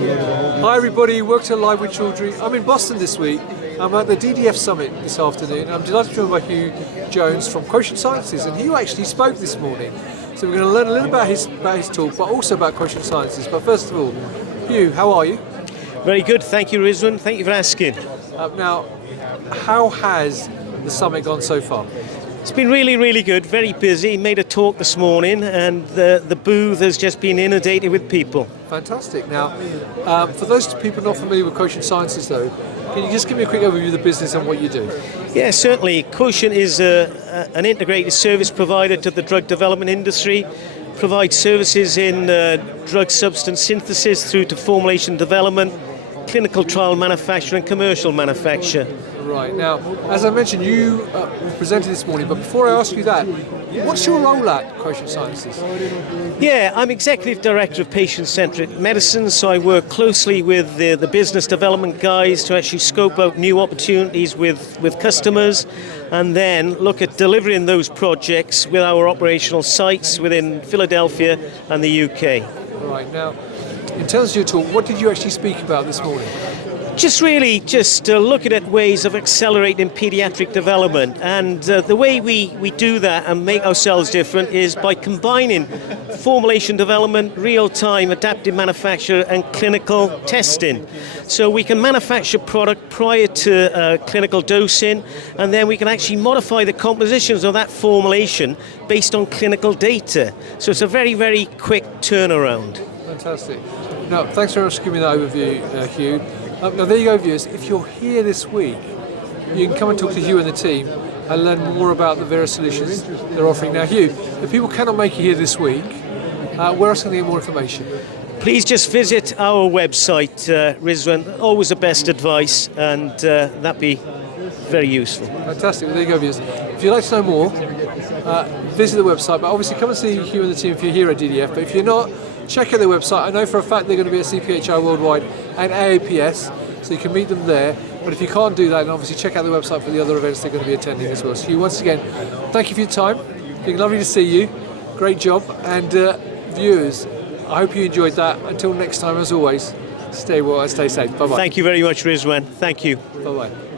Hi everybody, welcome to Live with Children. I'm in Boston this week. I'm at the DDF Summit this afternoon. I'm delighted to be joined by Huw Jones from Quotient Sciences, and Huw actually spoke this morning. So we're going to learn a little about his talk, but also about Quotient Sciences. But first of all, Huw, how are you? Very good, thank you, Rizwan. Thank you for asking. Now, how has the summit gone so far? It's been really, really good, very busy. Made a talk this morning, and the booth has just been inundated with people. Fantastic. Now, for those people not familiar with Quotient Sciences though, can you just give me a quick overview of the business and what you do? Yeah, certainly. Quotient is an integrated service provider to the drug development industry, provides services in drug substance synthesis through to formulation development, clinical trial manufacture and commercial manufacture. Right. Now, as I mentioned, you presented this morning, but before I ask you that, what's your role at Quotient Sciences? Yeah, I'm Executive Director of Centric Medicines, so I work closely with the business development guys to actually scope out new opportunities with customers and then look at delivering those projects with our operational sites within Philadelphia and the UK. Right. Now, in terms of your talk, what did you actually speak about this morning? Just looking at ways of accelerating pediatric development, and the way we do that and make ourselves different is by combining formulation development, real-time adaptive manufacture and clinical testing. So we can manufacture product prior to clinical dosing, and then we can actually modify the compositions of that formulation based on clinical data. So it's a very, very quick turnaround. Fantastic. Now, thanks very much for giving me that overview, Huw. Now there you go, viewers. If you're here this week, you can come and talk to Huw and the team and learn more about the various solutions they're offering. Now, Huw, if people cannot make it here this week, where else can they get more information? Please just visit our website, Rizwan. Always the best advice, and that'd be very useful. Fantastic. Well, there you go, viewers. If you'd like to know more, visit the website. But obviously, come and see Huw and the team if you're here at DDF. But if you're not, check out their website. I know for a fact they're going to be at 𝐶PHI Worldwide and AAPS, so you can meet them there. But if you can't do that, then obviously check out the website for the other events they're going to be attending as well. So Huw, once again, thank you for your time. It's been lovely to see you. Great job. And viewers, I hope you enjoyed that. Until next time, as always, stay well and stay safe. Bye-bye. Thank you very much, Rizwan. Thank you. Bye-bye.